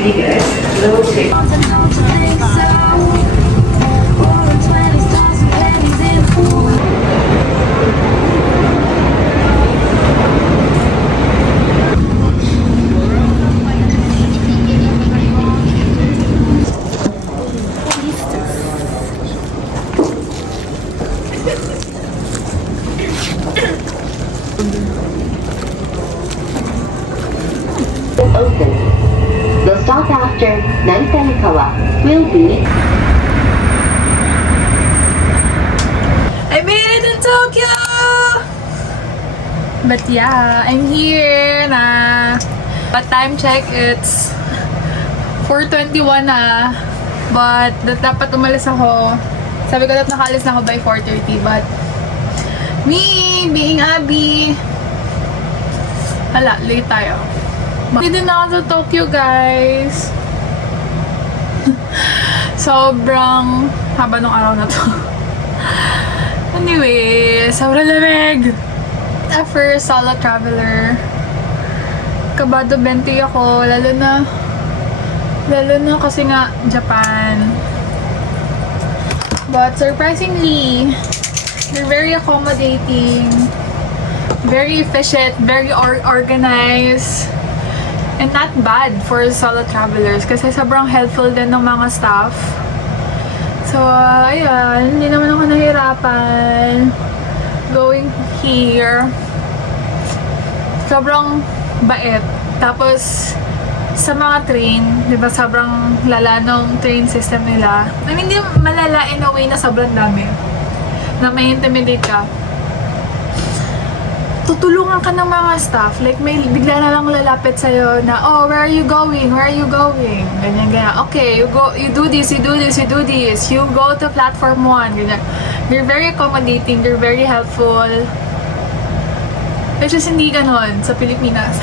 tickets, low ticket. Open. The stop after Naitanikawa will be. I made it in Tokyo! But yeah, I'm here na. But time check, it's 4:21 na. But dapat umalis ako. Sabi ko dapat nakaalis na ako by 4:30. But me, being Abby, hala, late tayo. Hindi na ako sa Tokyo, guys. Sobrang haba nung araw na to. Anyway, sobrang lamig. At first, solo traveler. Kabado 20 ako, lalo na kasi nga Japan. But surprisingly, they're very accommodating, very efficient, very organized, and not bad for solo travelers kasi sobrang helpful din ng mga staff. So, ayan, hindi naman ako nahirapan going here. Sobrang bait. Tapos, sa mga train, di ba, sobrang lala ng train system nila. I mean, hindi malala in a way na sobrang dami. Na may intimidate ka. Tutulungan ka ng mga staff. Like, may bigla na lang lalapit sa'yo na, oh, where are you going? Where are you going? Ganyan, ganyan. Okay, you do this, you do this, you do this. You go to platform 1. Ganyan. They're very accommodating. They're very helpful. Which is hindi ganon sa Pilipinas.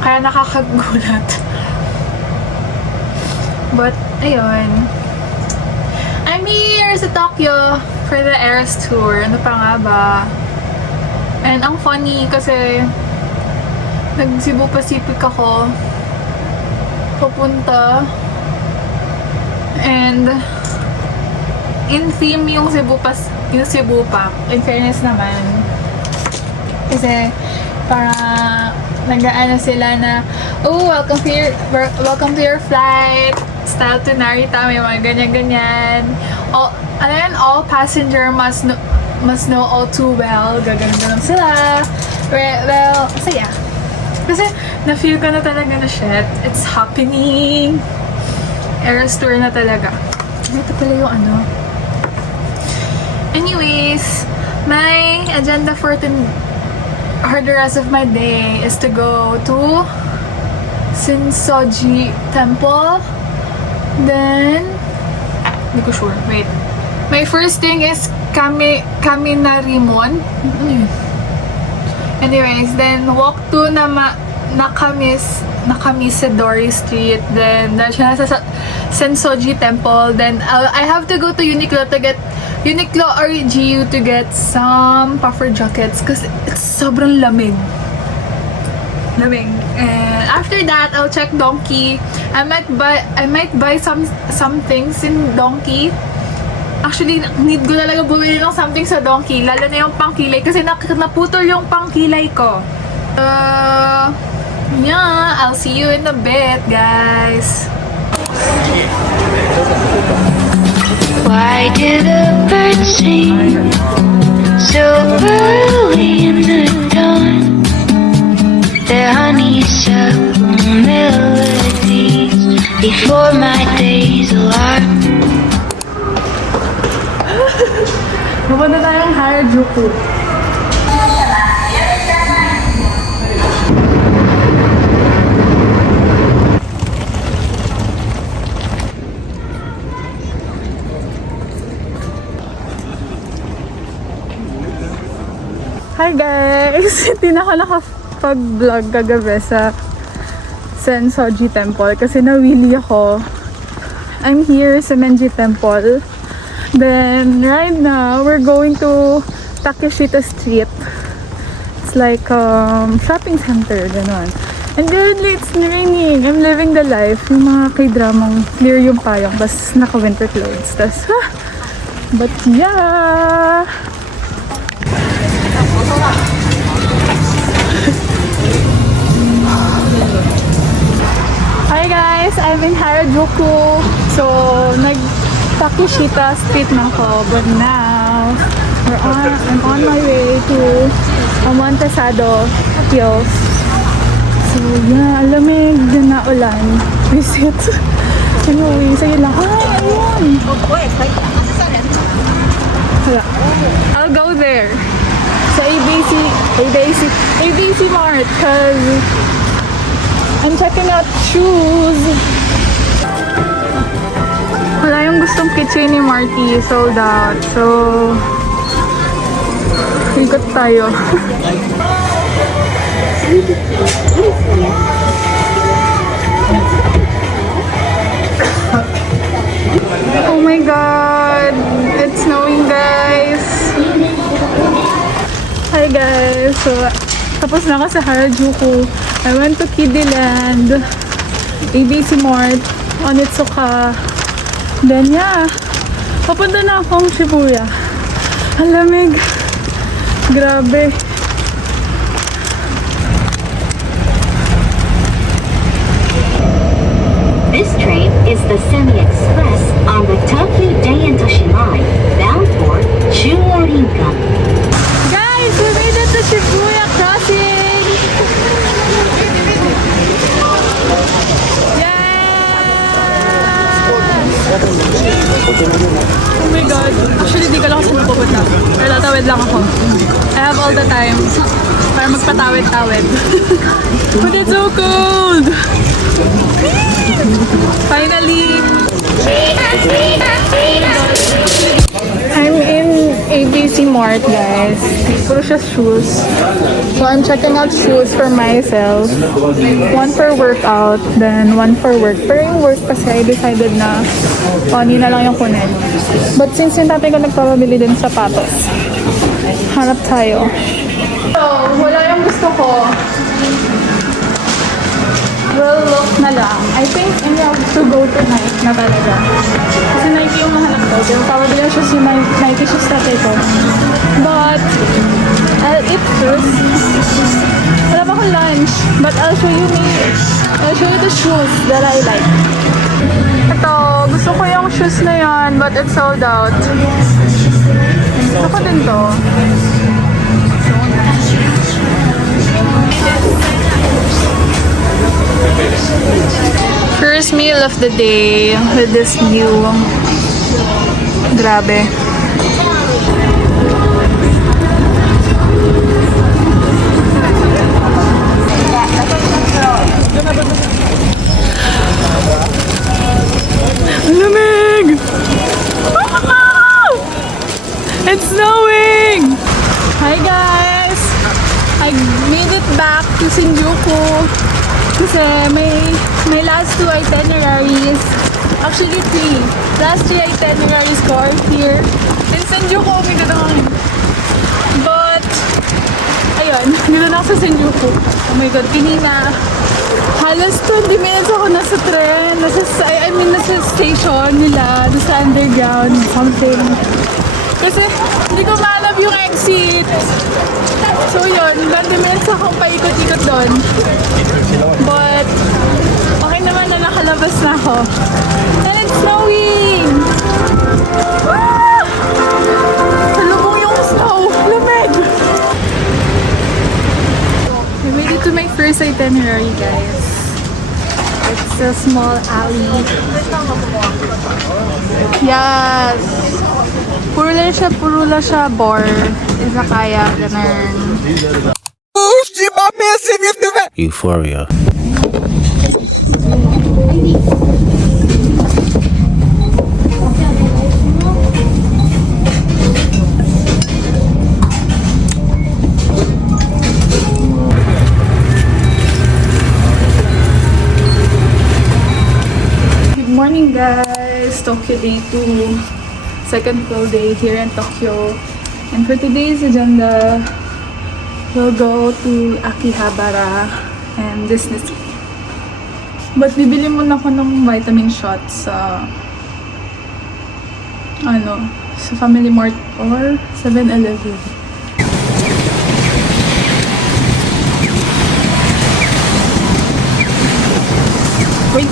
Kaya nakakagulat. But, ayun. I'm here sa Tokyo for the Eras Tour. Ano pa nga ba? And ang funny kasi nag-Cebu Pacific ako papunta, and in theme yung Cebu pa, in fairness naman, kasi para nag-aano sila na, oh, welcome to your flight, style to Narita, may mga ganyan-ganyan. All passenger must know all too well. Gaganda lang sila. Well, so yeah. Kasi, na-feel ko na talaga na shit. It's happening. Eras Tour na talaga. Ito pala yung ano. Anyways, my agenda for the rest of my day is to go to Shinsoji Temple. Then, hindi ko sure. Wait. My first thing is Kaminarimon. Ano yun? Anyways, then walk to Nakamisadori Street. Then siya sa Sensoji Temple. Then I have to go to Uniqlo or GU to get some puffer jackets kasi it's sobrang lamig. And after that, I'll check Donkey. I might buy some things in Donkey. Actually, need ko talaga bumili ng something sa Donkey. Lalo na yung pangkilay. Kasi naputol yung pangkilay ko. Yeah. I'll see you in a bit, guys. Why do the birds sing so early in the dawn? Their honeysuckle melodies before my day's alarm. Pupunta tayong Harajuku. Hi guys! Hindi na ako nakapag-vlog kagabi sa Sensoji Temple kasi nawili ako. I'm here sa Menji Temple. Then, right now, we're going to Takeshita Street. It's like, shopping center, gano'n. And currently, it's raining. I'm living the life. Yung mga k-dramang clear yung payong, tas naka-winter clothes. Tas, but yeah! Hi guys! I'm in Harajuku. So, nag-Takeshita street na ako. But now, I'm on my way to Montesado Hills. So, yeah, alamig din na ulan. Visit. Anyway, sa'yo lang. Ay, ayun! Hala. I'll go there. Sa ABC Mart. Cause I'm checking out shoes. Wala yung gustong kitchen ni Marty. Sold out. So, ikot tayo. Oh my god! It's snowing, guys! Hi guys! So, tapos na ako sa Harajuku. I went to Kiddyland, ABC Mart, Onitsuka. Then yeah, papunta na akong Shibuya. Ang lamig. Grabe. This train is the Semi-Express on the Tokyo Daintoshi Line, bound for Shuorinka. Guys, we made it to Shibuya Crossing! Oh my god. Actually, di ko lang kasi pupunta. Pero tatawid lang ako. I have all the time para magpatawid-tawid. But it's so cold! Finally! I'm in ABC Mart, guys. Puro siya shoes. So I'm checking out shoes for myself. One for workout, then one for work. Pero yung work kasi I decided na yun na lang yung kunin. But since yung tatay ko nagpapabili din sapatos, hanap tayo. So, wala yung gusto ko. Well, look na lang. I think I have to go to Nike na talaga. Kasi Nike yung mahanap ko. Pero probably yung shoes yung Nike shoes tatay ko. But, I'll eat first. Wala pa akong lunch. But I'll show you the shoes that I like. Ito, gusto ko yung shoes na yan, but it's sold out. Gusto ko din to. First meal of the day with this view. Grabe. Lamig! It's snowing! Hi guys! I made it back to Shinjuku kasi may last two itineraries. Actually, three. Last three itineraries ko are here in Shinjuku. But, ayun, dito na ako sa Shinjuku. Oh my god, kanina halos 20 minutes ako nasa tren, nasa station nila, sa underground, something. Kasi hindi ko maalab yung exit. So yun, 20 minutes akong paikot-ikot doon. But, okay naman na nakalabas na ako. And it's snowing! Ah! Salubong yung snow! Lamig! We made it to my first itinerary, guys. It's a small alley. Yes! Puro lang siya bar. Izakaya, ganun. Euphoria. Good morning, guys! Tokyo Day 2. Second full day here in Tokyo. And for today's agenda, we'll go to Akihabara and Disney Sea. But bibili muna ako ng vitamin shots sa sa Family Mart or 7-Eleven. Wait.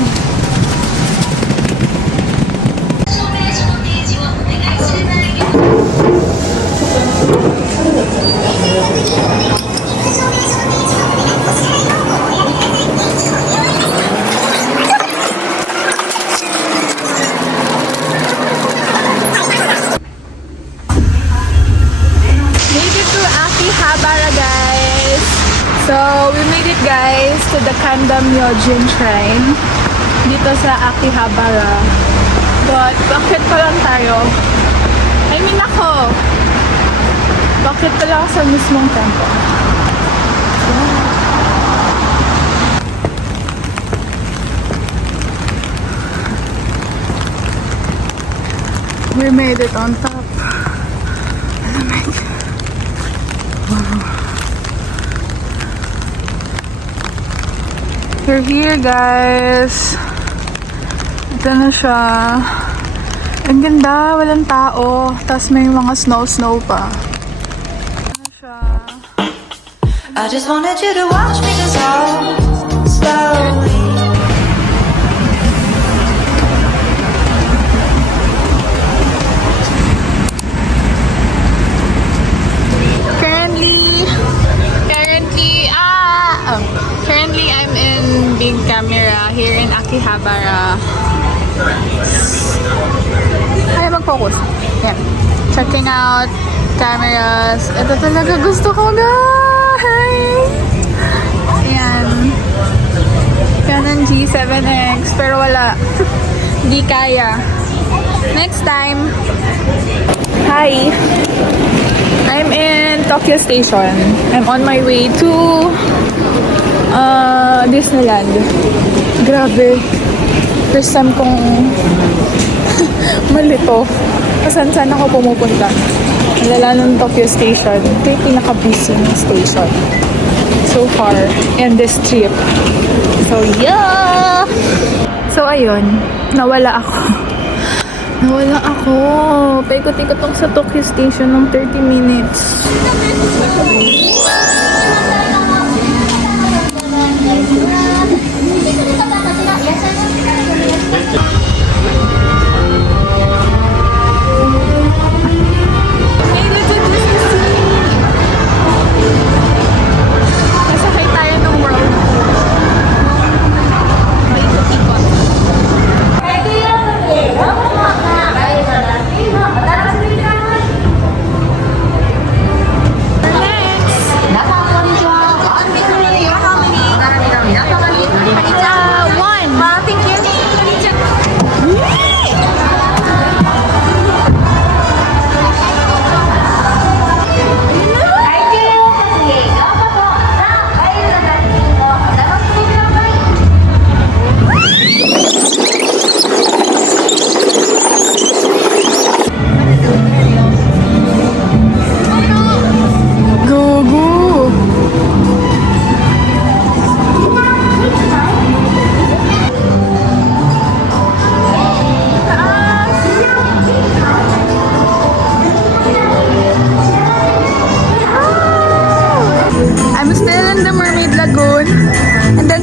Akihabara, guys. So, we made it, guys, to the Kanda Myojin Shrine dito sa Akihabara. But, bakit pa lang tayo? Bakit pa lang sa mismong temple? We made it on top. We're here, guys. Ito na siya. Ang ganda, walang tao. Tapos may mga snow pa. Ito na siya. I just wanted you to watch me dissolve slowly. Currently, I'm in big camera here in Akihabara. Ay, mag-focus. Yeah. Checking out cameras. Ito talaga gusto ko, guys! Ayan. Canon G7X. Pero wala. Di kaya. Next time. Hi! I'm in Tokyo Station. I'm on my way to Disneyland. Grabe. First time kong malito. Saan ako pumupunta. Lala ng Tokyo Station. Ito yung pinaka-busy ng station so far in this trip. So, yeah! So, ayun. Nawala ako. Paikot-ikot ako sa Tokyo Station ng 30 minutes. Nasakay tayo ng world. Paikot-ikot.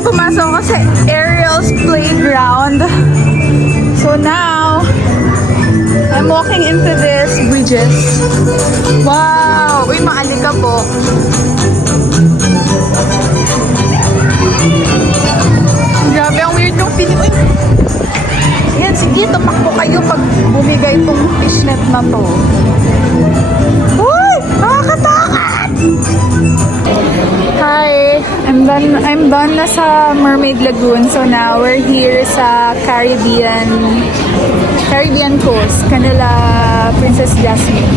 Pumasok ako sa Ariel's Playground. So now, I'm walking into this bridges. Wow! Uy, maalika po. Grabe, ang weird ng feeling. Uy! Ayan, sige, tumakbo kayo pag bumigay itong fishnet na to. Uy! Nakakatakot! Hi! I'm done na sa Mermaid Lagoon. So now, we're here sa Caribbean coast. Kanila Princess Jasmine.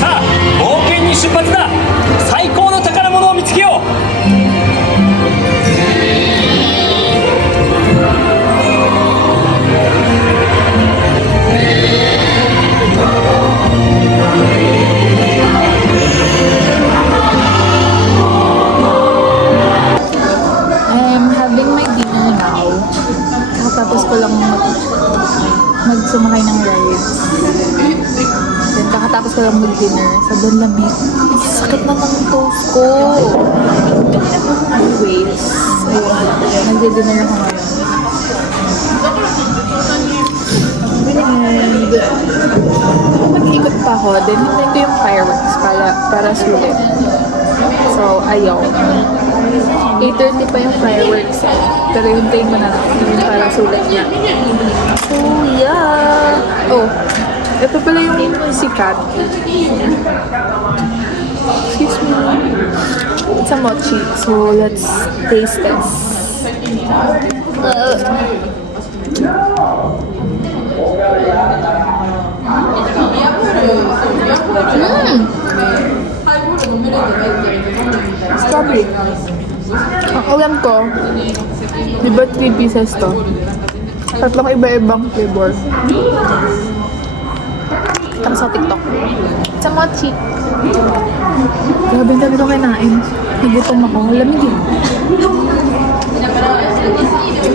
さあ冒険に出発だ最高の宝物を見つけよう Wow! ko lang magsumakay ng rides. Then kakatapos ko lang mag-dinner. Sobrang lamig. Sakit na ng toes ko. Anyways, ayun. Nag-dinner ako ngayon. And mag-ikot pa ako. Then hintayin ko yung fireworks para sulit. So, ayaw. 8:30 pa yung fireworks. Pero hintayin ko na lang yung para sulit niya. So, yeah. Oh, ito pala yung sikat. Excuse me. It's a mochi. So, let's taste this. Strawberry. Ang alam ko, di ba 3 pieces to? Tatlong iba-ibang flavor. Tama sa TikTok. It's a mochi. Grabe ang dami ko kinain. Nagutom ako. Lamig yun.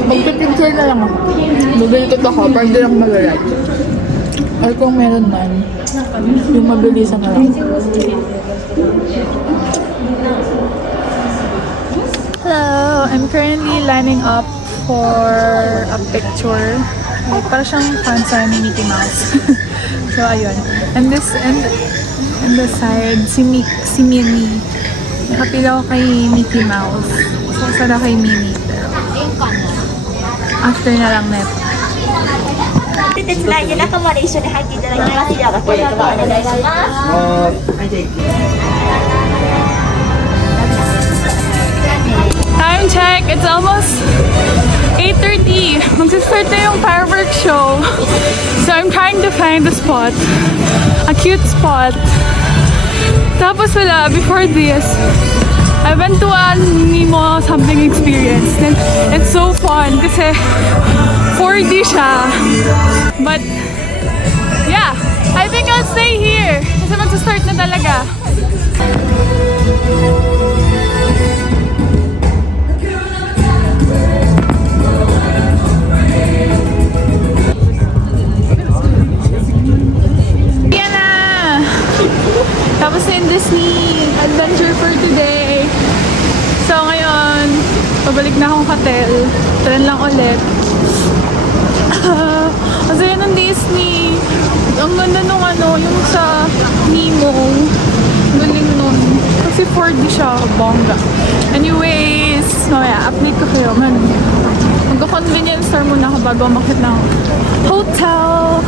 Magpipicture na lang ako. Mabilikot ako para di lang magalat. Or kung meron man, yung mabilisan na lang. Hello! I'm currently lining up for a picture. Para siyang fan sa ni Mickey Mouse. So, ayun. And this, and the side, si Minnie. Nakapila ko kay Mickey Mouse. So, sana kay Minnie. Pero, after na lang net. 手伝いで中まで一緒に入っていただきます。ではご協力お願いします。 Time check! It's almost 8:30. Magsistart na yung fireworks show. So I'm trying to find a spot. A cute spot. Tapos wala, before this, I went to a Nemo something experience. And it's so fun kasi 4D siya. But yeah, I think I'll stay here. Kasi magsistart na talaga. Tapos na yung Disney adventure for today. So ngayon, pabalik na akong hotel. Tren lang ulit. Kasi yun ang Disney. Ang ganda nung yung sa Nemo. Galing nun. Kasi 4D siya, bongga. Anyways, update ko kayo. Mag-convenience store muna ako bago umakit ng hotel.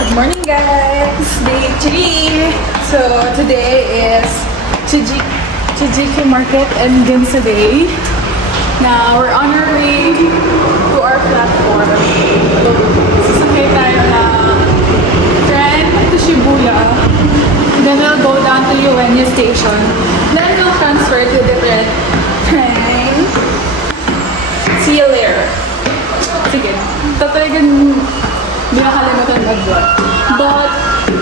Good morning, guys! Day 3! So, today is Chijiki Market and Ginza Day. Now, we're on our way to our platform. Sasakay tayo na tren to Shibuya. Then we'll go down to Ueno Station. Then we'll transfer to different train. See you later. Sige. Tatalagang hindi nakalimutan mag-vlog. But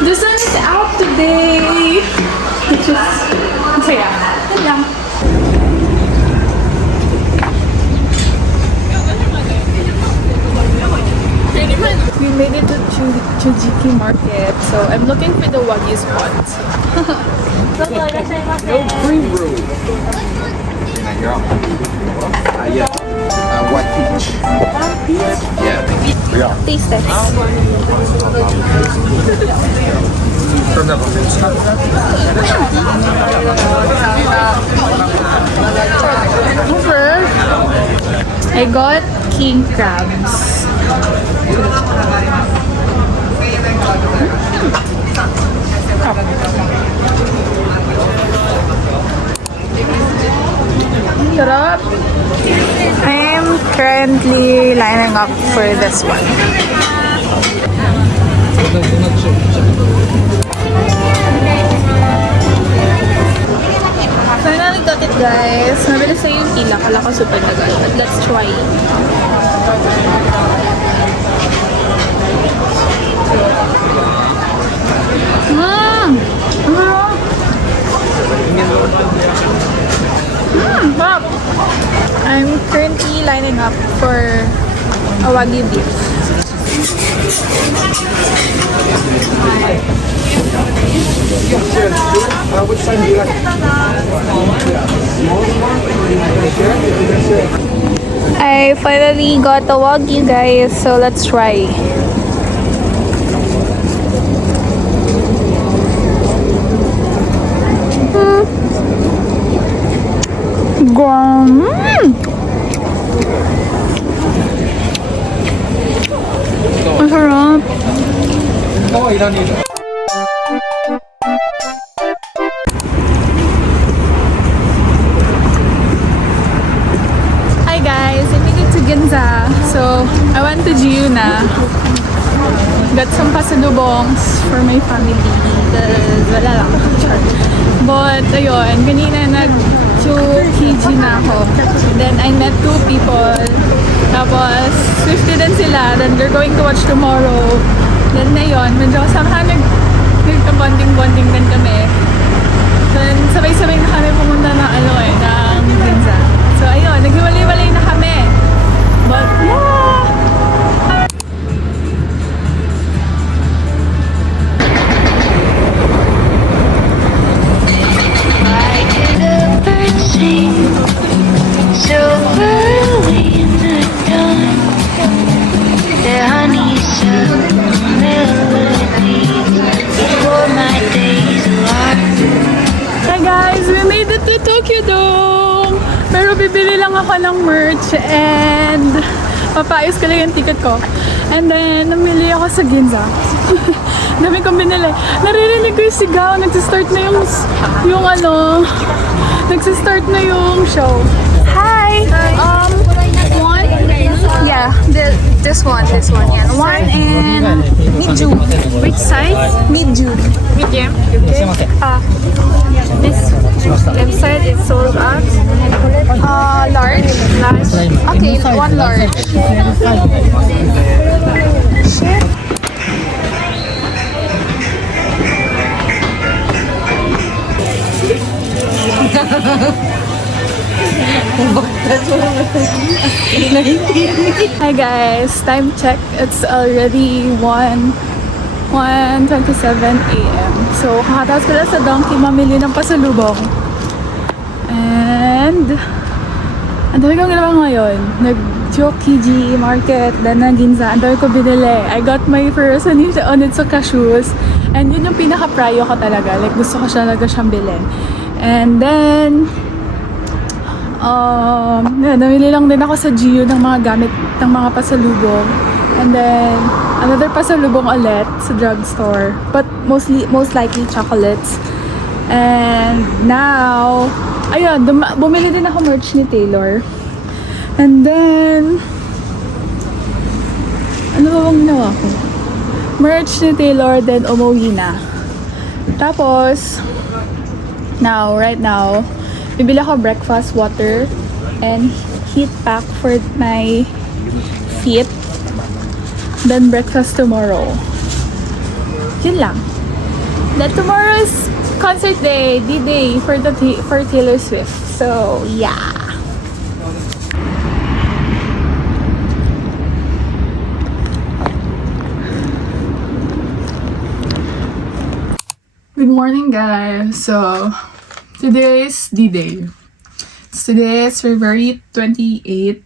the sun is out today. Which is masaya. Yan lang. We made it to Chujiki Market, so I'm looking for the Wagyu spot. What peach? Yeah. Taste test. First, I got king crabs. Sarap. I'm currently lining up for this one. Finally got it Guys, mabilis na yung pila. Kala ko super tagal. But let's try. Wow. I'm currently lining up for a Wagyu beef. Which side do you like? I finally got the Wagyu, guys, so let's try. Masarap. Oh, you don't need it. Hi guys, I made it to Ginza. So, I went to Giuna. Got some pasalubongs for my family. Wala lang. Char. But, ayun, kanina nag-2 kg na ako. Then, I met 2 people. Tapos, 50 din sila. Then, they're going to watch tomorrow. Then, ngayon, medyo somehow nagka-bonding-bonding din kami. Then, sabay-sabay na kami pumunta ng ng Ginza. So, ayun, naghiwalay-walay na kami. But, yeah! Why do the birds sing so early in the dawn? Their honeysuckle melodies before my days are. Hi guys, we made it to Tokyo Dome! Pero bibili lang ako ng merch and papaayos ko lang yung ticket ko. And then, namili ako sa Ginza. Dami kong binili. Naririnig ko yung sigaw. Nagsistart na nagsistart na yung show. Hi! One? Yeah, this one. Yeah. One and mid-June. Which size? Mid-June. Medium? Okay. This left side is sold out. Large. Okay, one large. Hi guys, time check. It's already 1:27 a.m. So, kakatapos ko lang sa Donkey mamili ng pasalubong. And, ang dami kong ginawa ngayon. Nag-Chokiji Market, then na Ginza. Ang dami ko binili. I got my first Onitsuka shoes. And yun yung pinaka-prayo ko talaga. Like, gusto ko siya talaga siyang bilhin. And then, namili lang din ako sa Gio ng mga gamit ng mga pasalubong. And then, another pasalubong ulit sa drugstore. But most likely chocolates. And now, ayun, bumili din ako merch ni Taylor. And then, ano ba bang ginawa ko? Merch ni Taylor, then umuwi na. Tapos, right now, bibili ako breakfast, water, and heat pack for my feet. Then breakfast tomorrow. Yun lang. Then tomorrow is concert day, D-Day for Taylor Swift. So, yeah. Good morning, guys. So, today is D-Day. Today is February 8th,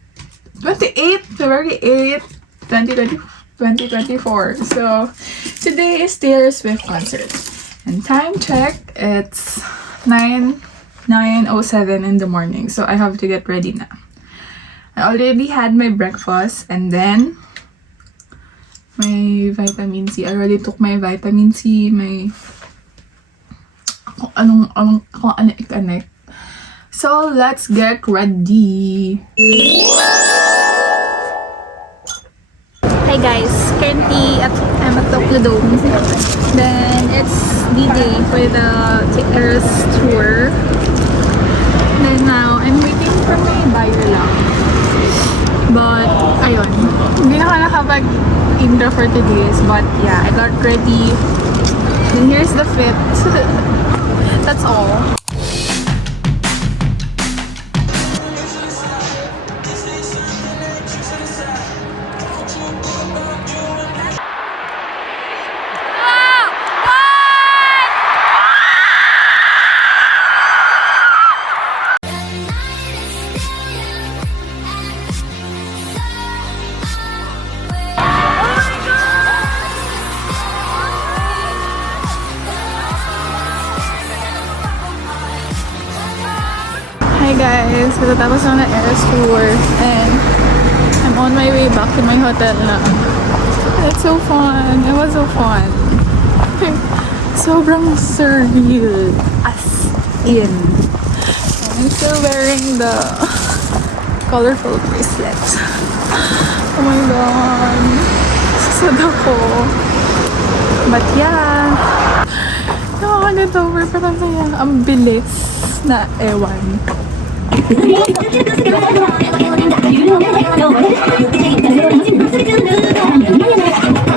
2024. So, today is Taylor Swift concert. And time check, it's 9:07 in the morning. So, I have to get ready na. I already had my breakfast and then my vitamin C. I already took my vitamin C, my kung anik-anik. So, let's get ready. Hi guys, currently I'm at Tokyo Dome. Then it's D-Day for the Eras tour. Then attire lang. But, ayun. Hindi na ako nakapag-intro for today's. But, yeah, I got ready. And here's the fit. That's all. Hi guys! Katatapos lang na Eras tour and I'm on my way back to my hotel na. It's so fun! It was so fun! Sobrang surreal as in. And I'm still wearing the colorful bracelet. Oh my god! Sad ako. But yeah! Nakakaget over pero ang saya. Ang bilis na ewan. Thank you.